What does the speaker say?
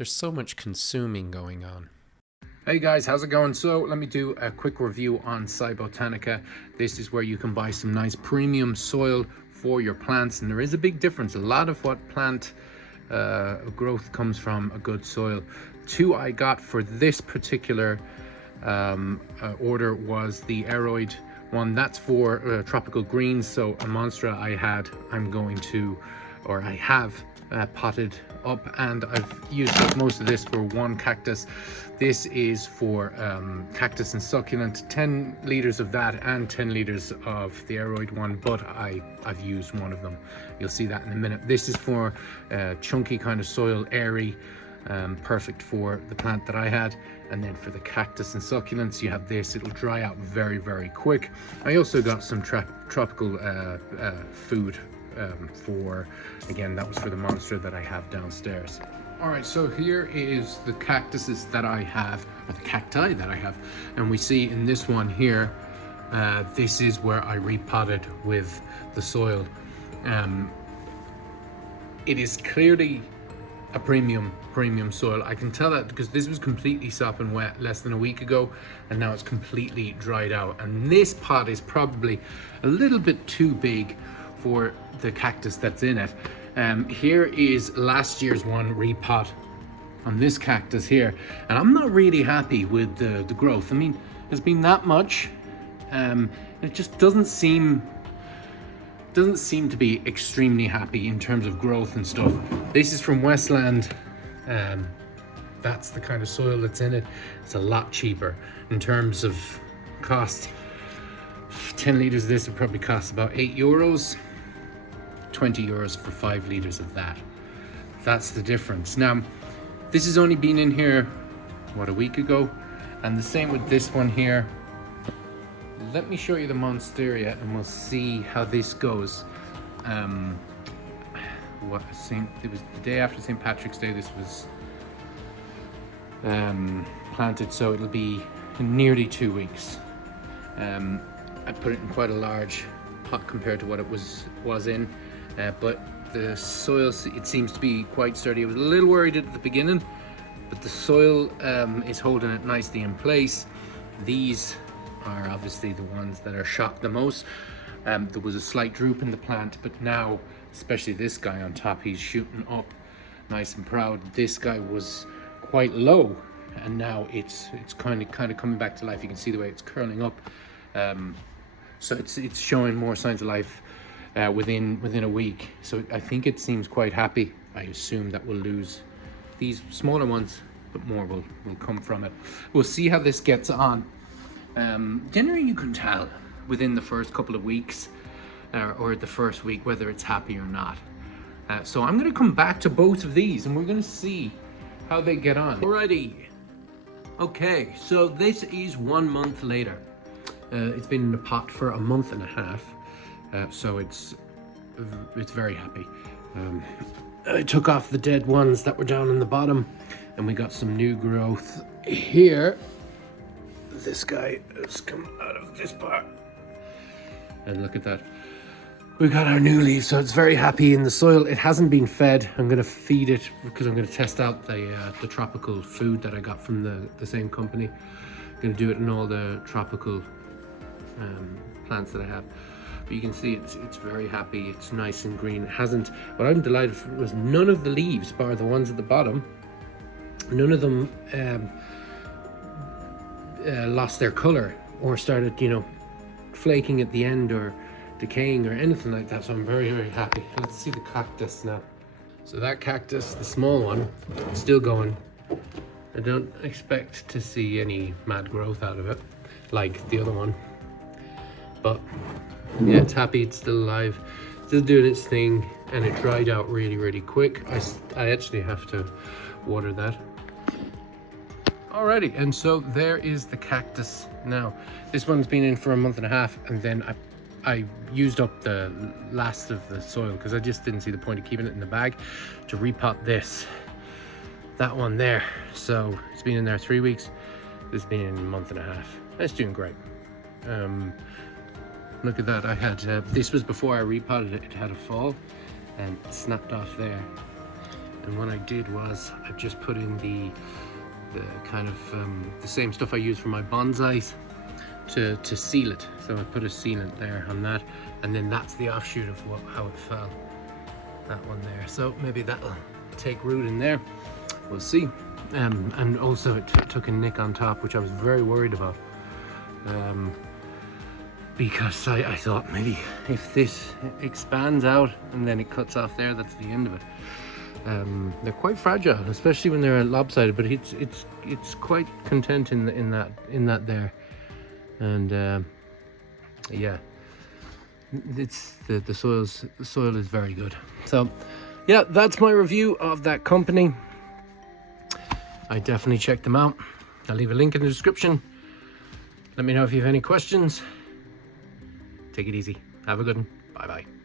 There's so much consuming going on. Hey guys, how's it going? So let me do a quick review on Sybotanica. This is where you can buy some nice premium soil for your plants, and there is a big difference. A lot of what plant growth comes from a good soil. Two I got for this particular order was the Aero one. That's for tropical greens. So a Monstera I have potted up, and I've used up most of this for one cactus. This is for cactus and succulent, 10 liters of that and 10 liters of the Aero one, but I've used one of them. You'll see that in a minute. This is for chunky kind of soil, airy, perfect for the plant that I had. And then for the cactus and succulents, you have this. It'll dry out very, very quick. I also got some tropical food for, again, that was for the Monstera that I have downstairs. All right, so here is the cactuses that I have, or the cacti that I have, and we see in this one here, this is where I repotted with the soil. It is clearly a premium soil. I can tell that because this was completely sopping wet less than a week ago, and now it's completely dried out. And this pot is probably a little bit too big for the cactus that's in it. Here is last year's one repot on this cactus here, and I'm not really happy with the growth. I mean, there's been that much. It just doesn't seem to be extremely happy in terms of growth and stuff. This is from Westland. That's the kind of soil that's in it. It's a lot cheaper in terms of cost. 10 liters of this would probably cost about €8. 20 euros for 5 liters of that. That's the difference. Now, this has only been in here, what, a week ago? And the same with this one here. Let me show you the Monsteria and we'll see how this goes. It was the day after St. Patrick's Day this was planted, so it'll be nearly 2 weeks. I put it in quite a large pot compared to what it was in. But the soil, it seems to be quite sturdy. I was a little worried at the beginning, but the soil is holding it nicely in place. These are obviously the ones that are shocked the most. There was a slight droop in the plant, but now, especially this guy on top, he's shooting up nice and proud. This guy was quite low, and now it's kind of coming back to life. You can see the way it's curling up. So it's showing more signs of life within a week. So I think it seems quite happy. I assume that we'll lose these smaller ones, but more will come from it. We'll see how this gets on. Generally you can tell within the first couple of weeks or the first week whether it's happy or not. So I'm going to come back to both of these and we're going to see how they get on. Alrighty. Okay, so this is 1 month later. It's been in the pot for a month and a half. So it's very happy. I took off the dead ones that were down in the bottom, and we got some new growth here. This guy has come out of this part, and look at that. We got our new leaves, so it's very happy in the soil. It hasn't been fed. I'm going to feed it because I'm going to test out the tropical food that I got from the same company. I'm going to do it in all the tropical plants that I have. But you can see it's very happy. It's nice and green. It hasn't. What I'm delighted for was none of the leaves, bar the ones at the bottom, none of them lost their color or started, flaking at the end or decaying or anything like that. So I'm very, very happy. Let's see the cactus now. So that cactus, the small one, still going. I don't expect to see any mad growth out of it like the other one, but yeah, it's happy. It's still alive, still doing its thing, and it dried out really, really quick. I actually have to water that. Alrighty, and so there is the cactus now. This one's been in for a month and a half, and then I used up the last of the soil because I just didn't see the point of keeping it in the bag to repot that one there. So it's been in there 3 weeks. This has been in a month and a half. It's doing great. Look at that. I had this was before I repotted it. It had a fall and it snapped off there. And what I did was I just put in the kind of the same stuff I use for my bonsais to seal it. So I put a sealant there on that, and then that's the offshoot of how it fell. That one there. So maybe that'll take root in there. We'll see. And also it took a nick on top, which I was very worried about. Because I thought maybe if this expands out and then it cuts off there, that's the end of it. They're quite fragile, especially when they're lopsided, but it's quite content in that there. And yeah, it's the soil is very good. So yeah, that's my review of that company. I definitely check them out. I'll leave a link in the description. Let me know if you have any questions. Take it easy. Have a good one. Bye bye.